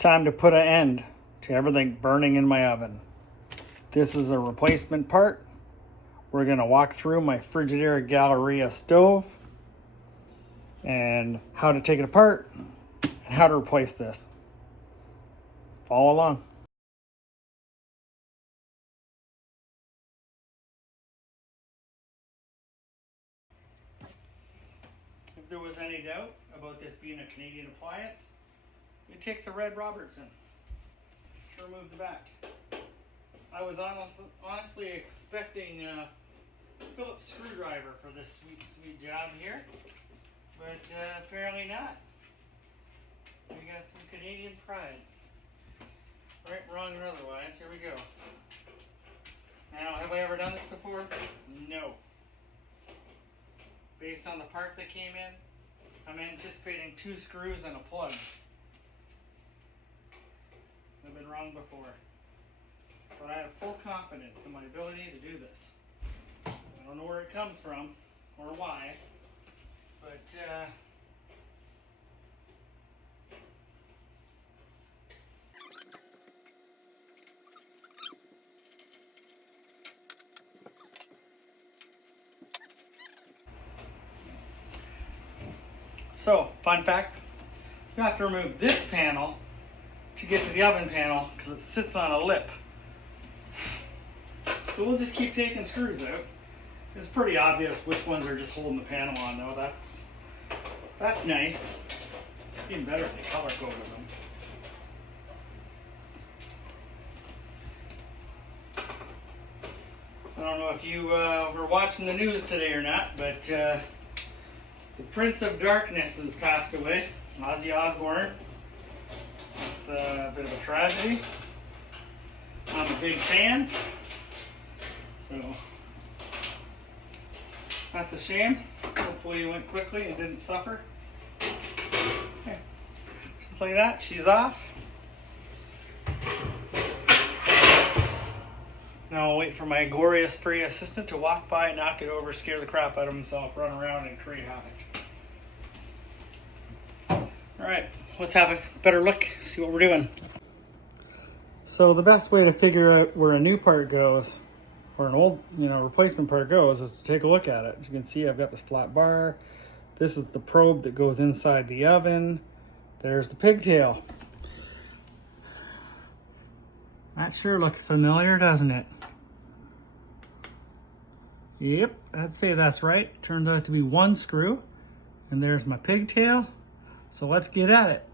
Time to put an end to everything burning in my oven. This is a replacement part. We're going to walk through my Frigidaire Galleria stove and how to take it apart and how to replace this. Follow along. If there was any doubt about this being a Canadian appliance, it takes a red Robertson to remove the back. I was honestly expecting a Phillips screwdriver for this sweet job here, but apparently not. We got some Canadian pride. Right, wrong, or otherwise. Here we go. Now, have I ever done this before? No. Based on the part that came in, I'm anticipating 2 screws and a plug. I've been wrong before. But I have full confidence in my ability to do this. I don't know where it comes from or why, but so, fun fact, you have to remove this panel to get to the oven panel because it sits on a lip. So we'll just keep taking screws out. It's pretty obvious which ones are just holding the panel on though. That's nice. Even better if they color coded them. I don't know if you were watching the news today or not, but the Prince of Darkness has passed away, Ozzy Osbourne. It's a bit of a tragedy. I'm a big fan, so that's a shame. Hopefully it went quickly and didn't suffer. Okay. Just like that, she's off. Now I'll wait for my glorious free assistant to walk by, knock it over, scare the crap out of himself, run around and create havoc. Alright, let's have a better look, see what we're doing. So the best way to figure out where a new part goes, or an old, replacement part goes, is to take a look at it. As you can see, I've got this flat bar. This is the probe that goes inside the oven. There's the pigtail. That sure looks familiar, doesn't it? Yep, I'd say that's right. Turns out to be 1 screw. And there's my pigtail. So let's get at it.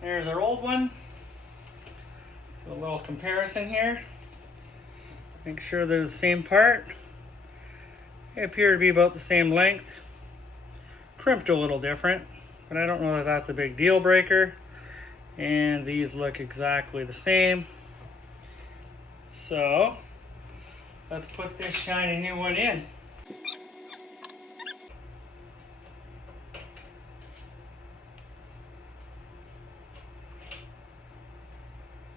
There's our old one. So a little comparison here. Make sure they're the same part. They appear to be about the same length. Crimped a little different, but I don't know that that's a big deal breaker. And these look exactly the same. So let's put this shiny new one in.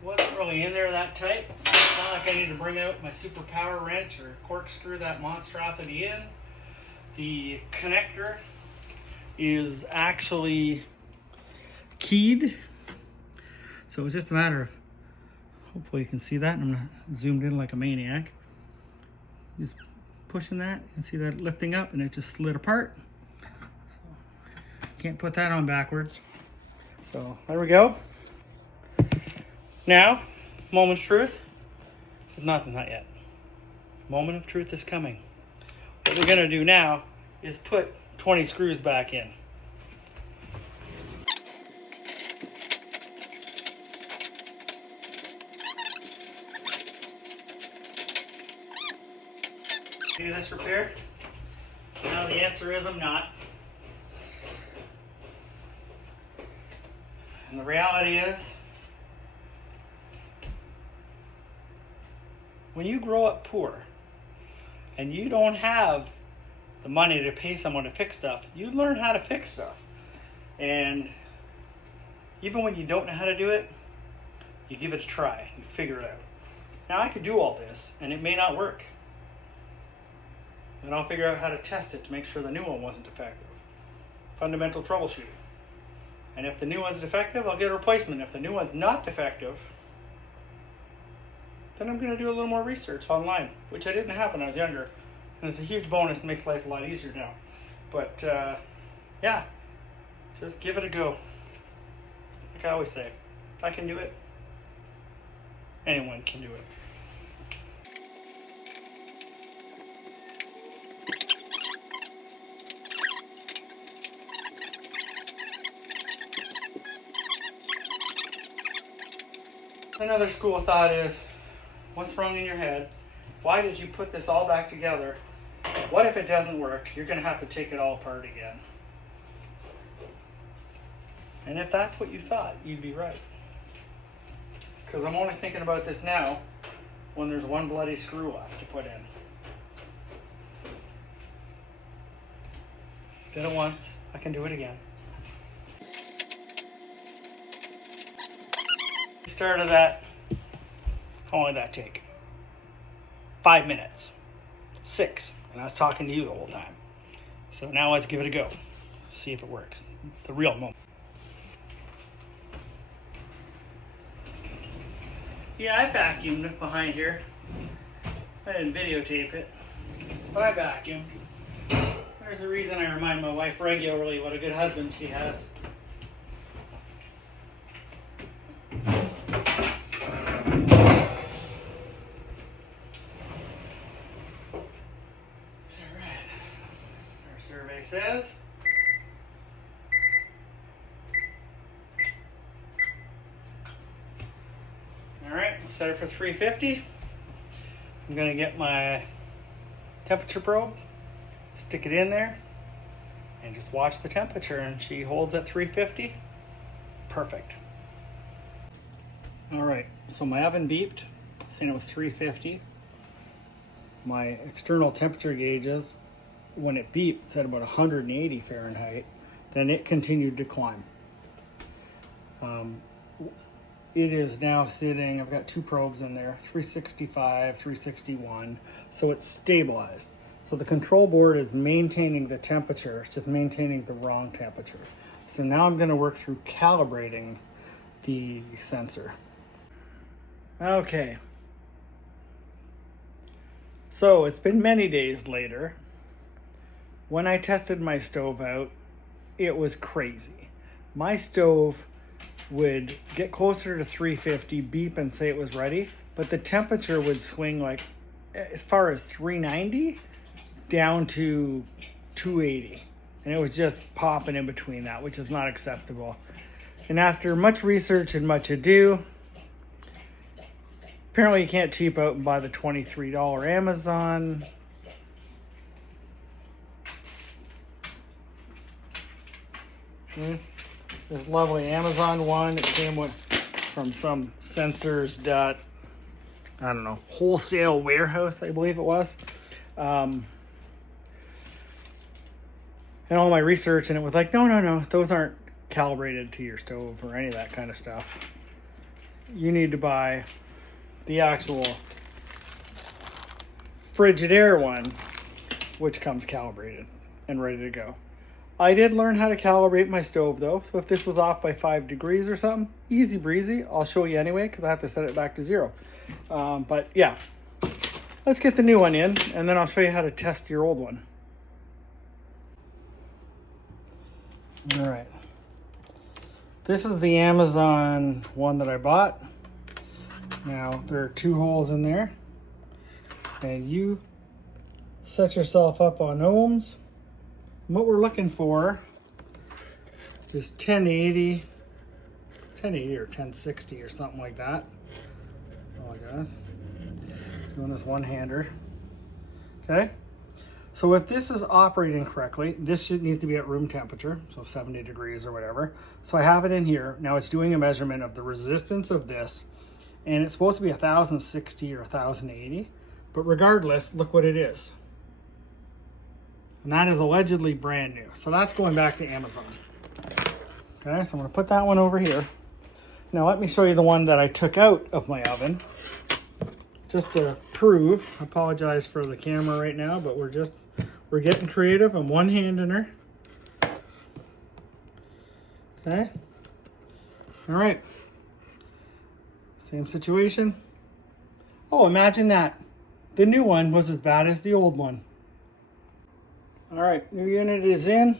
Wasn't really in there that tight. It's not like I need to bring out my super power wrench or corkscrew that monstrosity in. The connector is actually keyed. So it's just a matter of, hopefully you can see that. I'm not zoomed in like a maniac. Just pushing that, you can see that lifting up and it just slid apart. So, can't put that on backwards. So there we go. Now, moment of truth. Not yet. Moment of truth is coming. What we're gonna do now is put 20 screws back in. Do this repair? No, the answer is I'm not. And the reality is, when you grow up poor and you don't have the money to pay someone to fix stuff, you learn how to fix stuff. And even when you don't know how to do it, you give it a try, you figure it out. Now I could do all this and it may not work. And I'll figure out how to test it to make sure the new one wasn't defective. Fundamental troubleshooting. And if the new one's defective, I'll get a replacement. If the new one's not defective, then I'm going to do a little more research online, which I didn't have when I was younger. And it's a huge bonus, makes life a lot easier now. But yeah, just give it a go. Like I always say, if I can do it, anyone can do it. Another school of thought is, what's wrong in your head? Why did you put this all back together? What if it doesn't work? You're going to have to take it all apart again. And if that's what you thought, you'd be right. Because I'm only thinking about this now when there's one bloody screw left to put in. Did it once, I can do it again. Started that, how long did that take? 5 minutes, 6, and I was talking to you the whole time. So now let's give it a go, see if it works, the real moment. Yeah, I vacuumed behind here. I didn't videotape it, but I vacuumed. There's a reason I remind my wife regularly what a good husband she has. Survey says alright, we'll set it for 350. I'm going to get my temperature probe, stick it in there, and just watch the temperature, and she holds at 350. Perfect. Alright, so my oven beeped, saying it was 350. My external temperature gauges, when it beeped, said about 180 Fahrenheit. Then it continued to climb. It is now sitting, I've got 2 probes in there, 365, 361, so it's stabilized. So the control board is maintaining the temperature, it's just maintaining the wrong temperature. So now I'm going to work through calibrating the sensor. Okay. So it's been many days later. When I tested my stove out, it was crazy. My stove would get closer to 350, beep and say it was ready, but the temperature would swing like as far as 390 down to 280. And it was just popping in between that, which is not acceptable. And after much research and much ado, apparently you can't cheap out and buy the $23 Amazon. This lovely Amazon one. It came with from some Sensors dot, I don't know, wholesale warehouse, I believe it was. And all my research, and it was like, no, those aren't calibrated to your stove or any of that kind of stuff. You need to buy the actual Frigidaire one, which comes calibrated and ready to go. I did learn how to calibrate my stove though, so if this was off by 5 degrees or something, easy breezy. I'll show you anyway because I have to set it back to 0. But yeah, let's get the new one in, and then I'll show you how to test your old one. All right, this is the Amazon one that I bought. Now there are 2 holes in there, and you set yourself up on ohms. And what we're looking for is 1080 or 1060 or something like that. Oh my gosh, doing this one-hander. Okay, so if this is operating correctly, this needs to be at room temperature, so 70 degrees or whatever. So I have it in here. Now it's doing a measurement of the resistance of this, and it's supposed to be 1060 or 1080, but regardless, look what it is. And that is allegedly brand new. So that's going back to Amazon. Okay, so I'm gonna put that one over here. Now let me show you the one that I took out of my oven, just to prove. I apologize for the camera right now, but we're getting creative. I'm one-handing her. Okay, All right, same situation. Oh, imagine that. The new one was as bad as the old one. All right, new unit is in.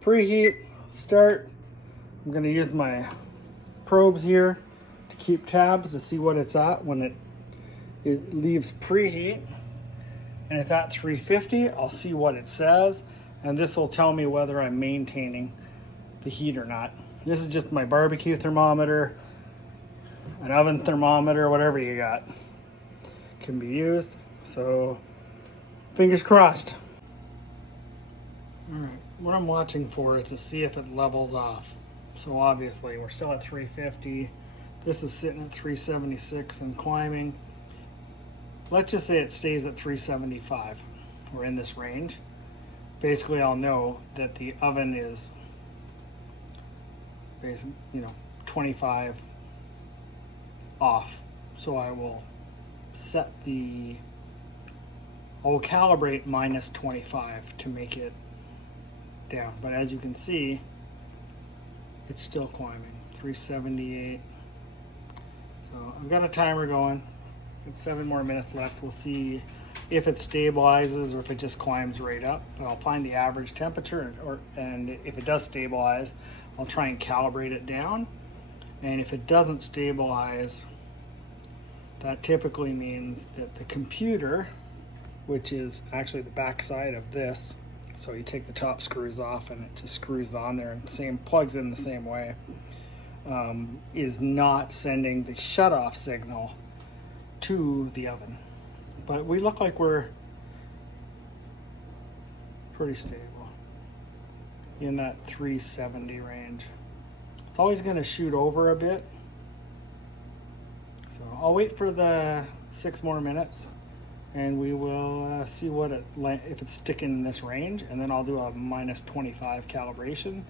Preheat, start. I'm gonna use my probes here to keep tabs to see what it's at when it leaves preheat. And it's at 350, I'll see what it says. And this will tell me whether I'm maintaining the heat or not. This is just my barbecue thermometer, an oven thermometer, whatever you got can be used. So fingers crossed. All right, what I'm watching for is to see if it levels off. So obviously we're still at 350. This is sitting at 376 and climbing. Let's just say it stays at 375. We're in this range. Basically, I'll know that the oven is basically, 25 off. So I will set I'll calibrate minus 25 to make it down. But as you can see, it's still climbing. 378. So I've got a timer going. It's 7 more minutes left. We'll see if it stabilizes or if it just climbs right up. But I'll find the average temperature, and if it does stabilize, I'll try and calibrate it down. And if it doesn't stabilize, that typically means that the computer, which is actually the back side of this, so you take the top screws off and it just screws on there and plugs in the same way, is not sending the shut-off signal to the oven. But we look like we're pretty stable in that 370 range. It's always going to shoot over a bit. So I'll wait for the 6 more minutes and we will see if it's sticking in this range, and then I'll do a minus 25 calibration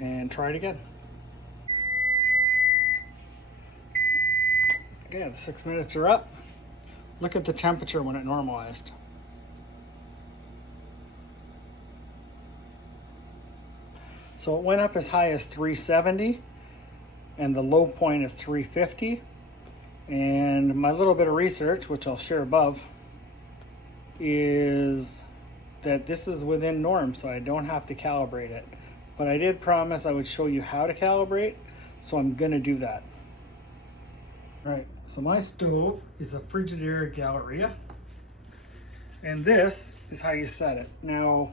and try it again. Okay, the 6 minutes are up. Look at the temperature when it normalized. So it went up as high as 370 and the low point is 350. And my little bit of research, which I'll share above, is that this is within norm, so I don't have to calibrate it. But I did promise I would show you how to calibrate, so I'm gonna do that. All right, so my stove is a Frigidaire Galleria, and this is how you set it. Now,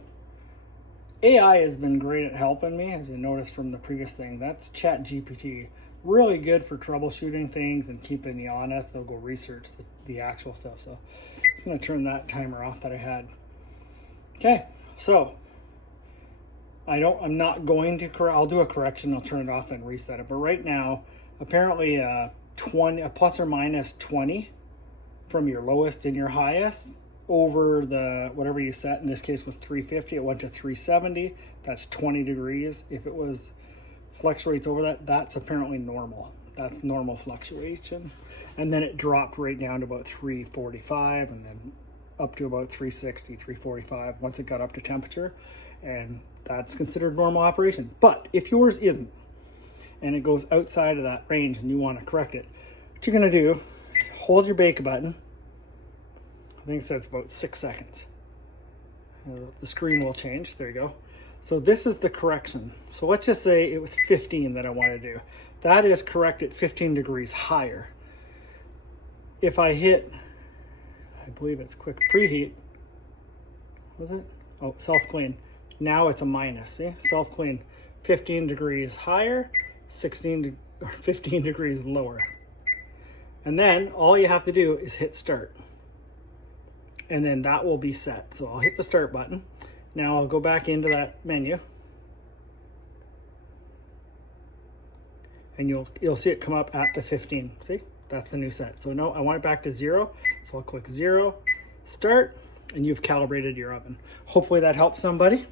AI has been great at helping me, as you noticed from the previous thing. That's ChatGPT. Really good for troubleshooting things and keeping you honest. They'll go research the actual stuff. So I'm just gonna turn that timer off that I had. Okay, so I'm not going to I'll do a correction. I'll turn it off and reset it. But right now, apparently a plus or minus 20 from your lowest and your highest over the whatever you set. In this case was 350. It went to 370. That's 20 degrees. If it fluctuates over that, that's apparently normal. That's normal fluctuation. And then it dropped right down to about 345 and then up to about 360, 345 once it got up to temperature. And that's considered normal operation. But if yours isn't, and it goes outside of that range and you want to correct it, what you're gonna do, hold your bake button. I think it says about 6 seconds. The screen will change, there you go. So this is the correction. So let's just say it was 15 that I want to do. That is correct at 15 degrees higher. If I hit, I believe it's quick preheat, was it? Oh, self-clean. Now it's a minus, see? Self-clean, 15 degrees higher, 15 degrees lower. And then all you have to do is hit start. And then that will be set. So I'll hit the start button. Now I'll go back into that menu. And you'll see it come up at the 15. See? That's the new set. So no, I want it back to 0. So I'll click 0, start, and you've calibrated your oven. Hopefully that helps somebody.